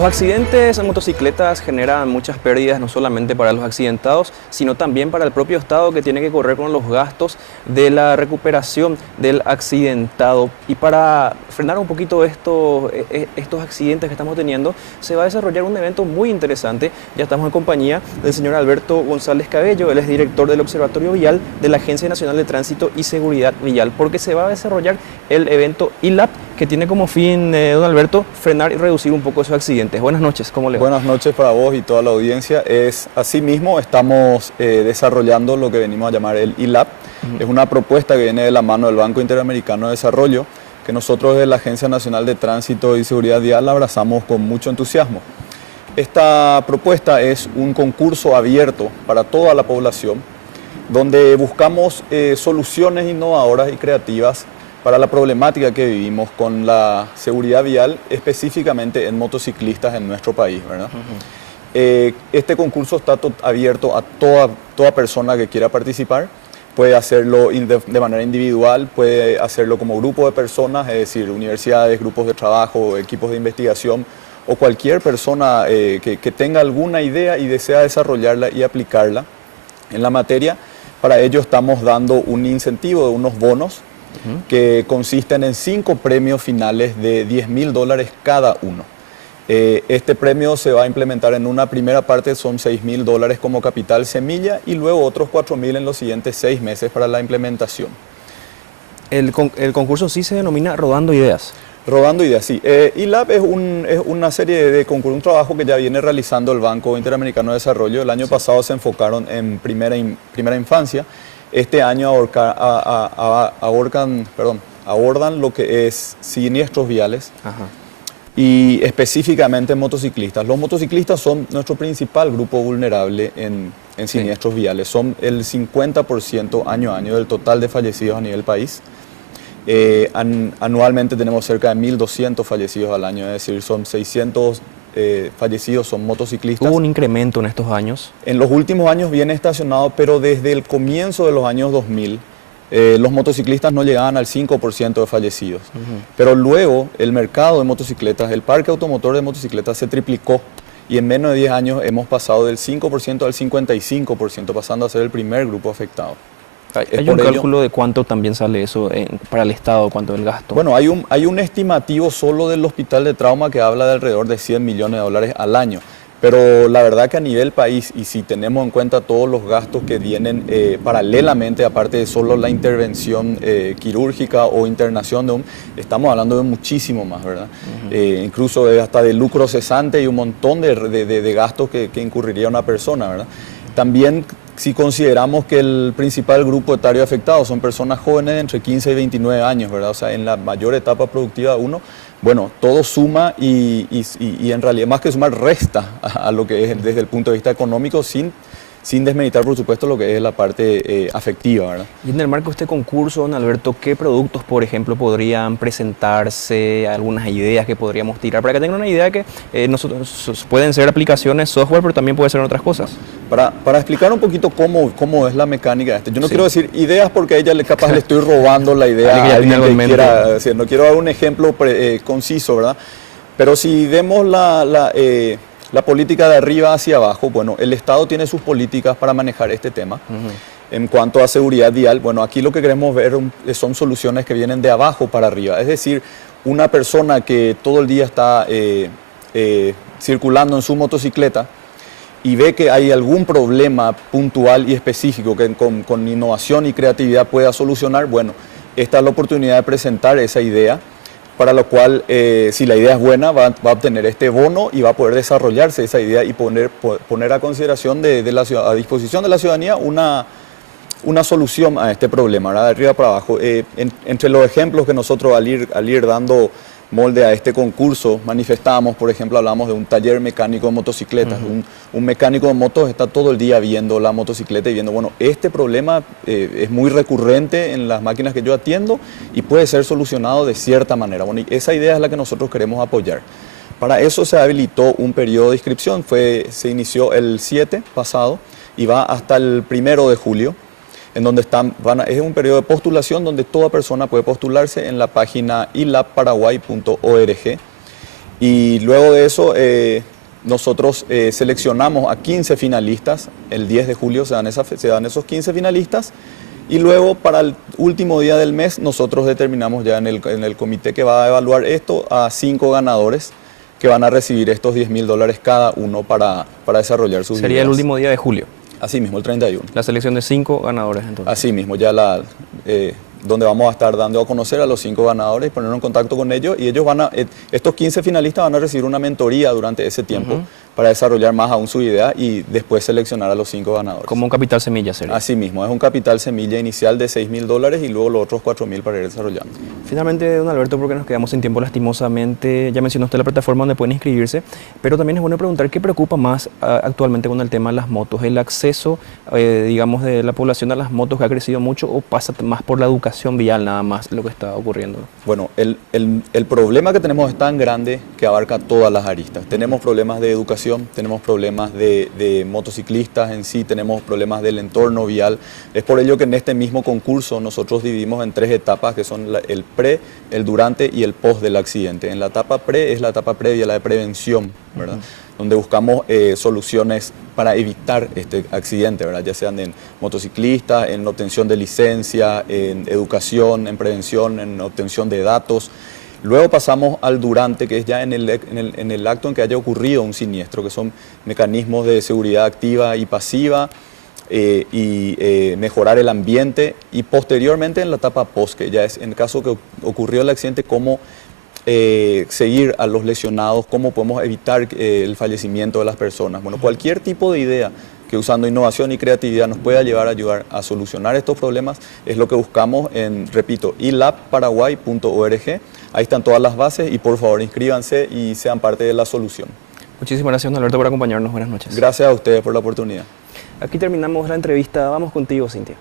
Los accidentes en motocicletas generan muchas pérdidas, no solamente para los accidentados, sino también para el propio Estado, que tiene que correr con los gastos de la recuperación del accidentado. Y para frenar un poquito estos accidentes que estamos teniendo, se va a desarrollar un evento muy interesante. Ya estamos en compañía del señor Alberto González Cabello, él es director del Observatorio Vial de la Agencia Nacional de Tránsito y Seguridad Vial, porque se va a desarrollar el evento ILAP, que tiene como fin, don Alberto, frenar y reducir un poco esos accidentes. Buenas noches, ¿cómo le va? Buenas noches para vos y toda la audiencia. Asimismo, estamos desarrollando lo que venimos a llamar el ILAP. Es una propuesta que viene de la mano del Banco Interamericano de Desarrollo, que nosotros de la Agencia Nacional de Tránsito y Seguridad Vial la abrazamos con mucho entusiasmo. Esta propuesta es un concurso abierto para toda la población, donde buscamos soluciones innovadoras y creativas para la problemática que vivimos con la seguridad vial, específicamente en motociclistas en nuestro país, ¿verdad? Este concurso está abierto a toda persona que quiera participar. Puede hacerlo de manera individual, puede hacerlo como grupo de personas, es decir, universidades, grupos de trabajo, equipos de investigación, o cualquier persona que tenga alguna idea y desea desarrollarla y aplicarla en la materia. Para ello estamos dando un incentivo de unos bonos que consisten en 5 premios finales de $10.000 cada uno. Este premio se va a implementar en una primera parte, son $6.000 como capital semilla, y luego otros $4.000 en los siguientes 6 meses para la implementación. El concurso sí se denomina Rodando Ideas. Rodando Ideas, sí. ILAP es una serie de concursos, un trabajo que ya viene realizando el Banco Interamericano de Desarrollo. El año pasado se enfocaron en primera infancia. Este año abordan lo que es siniestros viales. Ajá. Y específicamente motociclistas. Los motociclistas son nuestro principal grupo vulnerable en siniestros viales. Son el 50% año a año del total de fallecidos a nivel país. Anualmente tenemos cerca de 1.200 fallecidos al año, es decir, son 600 fallecidos son motociclistas. ¿Hubo un incremento en estos años? En los últimos años viene estacionado, pero desde el comienzo de los años 2000, los motociclistas no llegaban al 5% de fallecidos. Pero luego el mercado de motocicletas, el parque automotor de motocicletas se triplicó, y en menos de 10 años hemos pasado del 5% al 55%, pasando a ser el primer grupo afectado. ¿Hay un cálculo de cuánto también sale eso para el Estado, cuánto es el gasto? Bueno, hay un estimativo solo del hospital de trauma que habla de alrededor de $100 millones al año. Pero la verdad que a nivel país, y si tenemos en cuenta todos los gastos que vienen paralelamente, aparte de solo la intervención quirúrgica o internación, estamos hablando de muchísimo más, ¿verdad? Incluso hasta de lucro cesante y un montón de gastos que incurriría una persona, ¿verdad? También, si consideramos que el principal grupo etario afectado son personas jóvenes de entre 15 y 29 años, ¿verdad? O sea, en la mayor etapa productiva de uno, bueno, todo suma y en realidad, más que sumar, resta a lo que es desde el punto de vista económico, sin desmeditar, por supuesto, lo que es la parte afectiva, ¿verdad? Y en el marco de este concurso, don Alberto, ¿qué productos, por ejemplo, podrían presentarse? Algunas ideas que podríamos tirar, para que tengan una idea que nosotros pueden ser aplicaciones software, pero también puede ser en otras cosas. Para explicar un poquito cómo es la mecánica de esto, yo no quiero decir ideas porque a ella capaz le estoy robando la idea a alguien que quiera, decir, no quiero dar un ejemplo conciso, ¿verdad? Pero si vemos la política de arriba hacia abajo, bueno, el Estado tiene sus políticas para manejar este tema. En cuanto a seguridad vial, bueno, aquí lo que queremos ver son soluciones que vienen de abajo para arriba. Es decir, una persona que todo el día está circulando en su motocicleta y ve que hay algún problema puntual y específico que con innovación y creatividad pueda solucionar, bueno, esta es la oportunidad de presentar esa idea, para lo cual, si la idea es buena, va a obtener este bono y va a poder desarrollarse esa idea y poner a consideración a disposición de la ciudadanía una solución a este problema, ¿verdad? De arriba para abajo. Entre los ejemplos que nosotros al ir dando molde a este concurso manifestábamos, por ejemplo, hablamos de un taller mecánico de motocicletas. Un mecánico de motos está todo el día viendo la motocicleta y viendo, bueno, este problema es muy recurrente en las máquinas que yo atiendo y puede ser solucionado de cierta manera. Bueno, y esa idea es la que nosotros queremos apoyar. Para eso se habilitó un periodo de inscripción, se inició el 7 pasado y va hasta el 1 de julio. En donde es un periodo de postulación donde toda persona puede postularse en la página ilapparaguay.org. Y luego de eso, nosotros seleccionamos a 15 finalistas. El 10 de julio se dan esos 15 finalistas. Y luego, para el último día del mes, nosotros determinamos ya en el comité que va a evaluar esto a 5 ganadores que van a recibir estos $10.000 cada uno para desarrollar sus Sería ideas. el último día de julio. Así mismo, el 31. La selección de 5 ganadores, entonces. Así mismo, ya donde vamos a estar dando a conocer a los 5 ganadores y ponernos en contacto con ellos. Y ellos estos 15 finalistas van a recibir una mentoría durante ese tiempo para desarrollar más aún su idea y después seleccionar a los 5 ganadores. Como un capital semilla sería. Así mismo, es un capital semilla inicial de $6.000 y luego los otros $4.000 para ir desarrollando. Finalmente, don Alberto, porque nos quedamos sin tiempo lastimosamente, ya mencionó usted la plataforma donde pueden inscribirse, pero también es bueno preguntar qué preocupa más actualmente con el tema de las motos, el acceso, digamos, de la población a las motos que ha crecido mucho o pasa más por la educación vial nada más lo que está ocurriendo. Bueno, el problema que tenemos es tan grande que abarca todas las aristas. Tenemos problemas de educación, tenemos problemas de motociclistas en sí, tenemos problemas del entorno vial. Es por ello que en este mismo concurso nosotros dividimos en 3 etapas que son el pre, el durante y el post del accidente. En la etapa pre es la etapa previa, la de prevención, ¿verdad? Donde buscamos soluciones para evitar este accidente, ¿verdad? Ya sean en motociclistas, en obtención de licencia, en educación, en prevención, en obtención de datos. Luego pasamos al durante, que es ya en el acto en que haya ocurrido un siniestro, que son mecanismos de seguridad activa y pasiva, mejorar el ambiente, y posteriormente en la etapa post, que ya es en caso que ocurrió el accidente, cómo seguir a los lesionados, cómo podemos evitar el fallecimiento de las personas. Bueno, cualquier tipo de idea que usando innovación y creatividad nos pueda ayudar a solucionar estos problemas es lo que buscamos en, repito, ilabparaguay.org. Ahí están todas las bases y por favor inscríbanse y sean parte de la solución. Muchísimas gracias, don Alberto, por acompañarnos. Buenas noches. Gracias a ustedes por la oportunidad. Aquí terminamos la entrevista. Vamos contigo, Cintia.